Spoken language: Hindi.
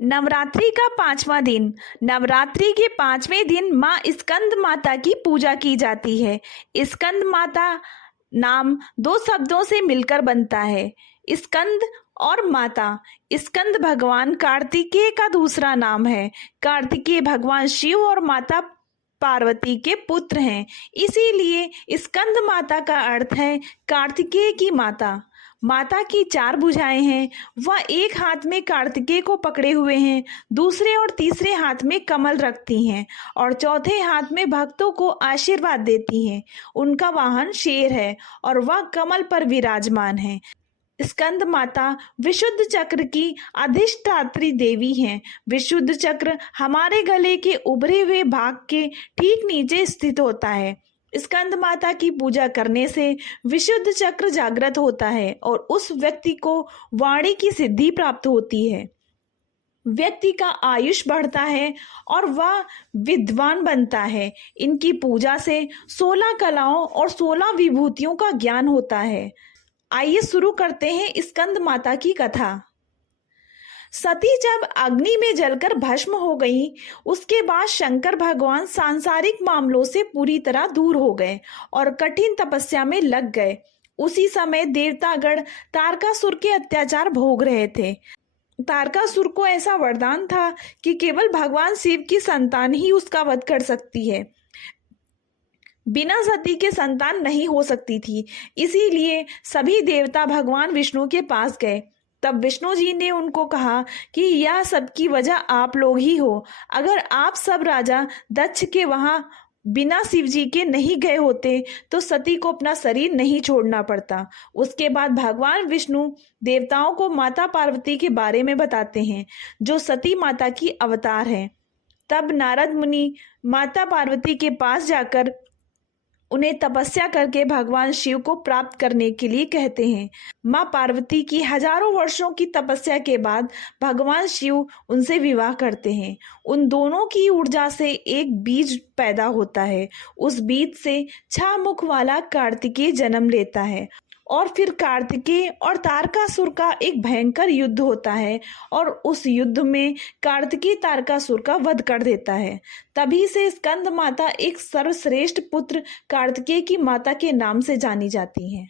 नवरात्रि का 5वां दिन। नवरात्रि के 5वें दिन माँ स्कंद माता की पूजा की जाती है। स्कंद माता नाम दो शब्दों से मिलकर बनता है, स्कंद और माता। स्कंद भगवान कार्तिकेय का दूसरा नाम है। कार्तिकेय भगवान शिव और माता पार्वती के पुत्र हैं, इसीलिए स्कंद माता का अर्थ है कार्तिकेय की माता। माता की 4 भुजाएं हैं। वह एक हाथ में कार्तिकेय को पकड़े हुए हैं, दूसरे और तीसरे हाथ में कमल रखती हैं और चौथे हाथ में भक्तों को आशीर्वाद देती हैं। उनका वाहन शेर है और वह कमल पर विराजमान है। स्कंद माता विशुद्ध चक्र की अधिष्ठात्री देवी हैं। विशुद्ध चक्र हमारे गले के उभरे हुए भाग के ठीक नीचे स्थित होता है। स्कंद माता की पूजा करने से विशुद्ध चक्र जागृत होता है और उस व्यक्ति को वाणी की सिद्धि प्राप्त होती है। व्यक्ति का आयुष बढ़ता है और वह विद्वान बनता है। इनकी पूजा से 16 कलाओं और 16 विभूतियों का ज्ञान होता है। आइए शुरू करते हैं स्कंद माता की कथा। सती जब अग्नि में जलकर भस्म हो गई, उसके बाद शंकर भगवान सांसारिक मामलों से पूरी तरह दूर हो गए और कठिन तपस्या में लग गए। उसी समय देवतागण तारकासुर के अत्याचार भोग रहे थे। तारकासुर को ऐसा वरदान था कि केवल भगवान शिव की संतान ही उसका वध कर सकती है। बिना सती के संतान नहीं हो सकती थी, इसीलिए सभी देवता भगवान विष्णु के पास गए। तब विष्णु जी ने उनको कहा कि यह सबकी वजह आप लोग ही हो। अगर आप सब राजा दक्ष के वहां बिना शिव जी के नहीं गए होते तो सती को अपना शरीर नहीं छोड़ना पड़ता। उसके बाद भगवान विष्णु देवताओं को माता पार्वती के बारे में बताते हैं, जो सती माता की अवतार है। तब नारद मुनि माता पार्वती के पास जाकर उन्हें तपस्या करके भगवान शिव को प्राप्त करने के लिए कहते हैं। माँ पार्वती की हजारों वर्षों की तपस्या के बाद भगवान शिव उनसे विवाह करते हैं। उन दोनों की ऊर्जा से एक बीज पैदा होता है। उस बीज से 6 मुख वाला कार्तिकेय जन्म लेता है और फिर कार्तिकेय और तारकासुर का एक भयंकर युद्ध होता है और उस युद्ध में कार्तिकेय तारकासुर का वध कर देता है। तभी से स्कंद माता एक सर्वश्रेष्ठ पुत्र कार्तिकेय की माता के नाम से जानी जाती हैं।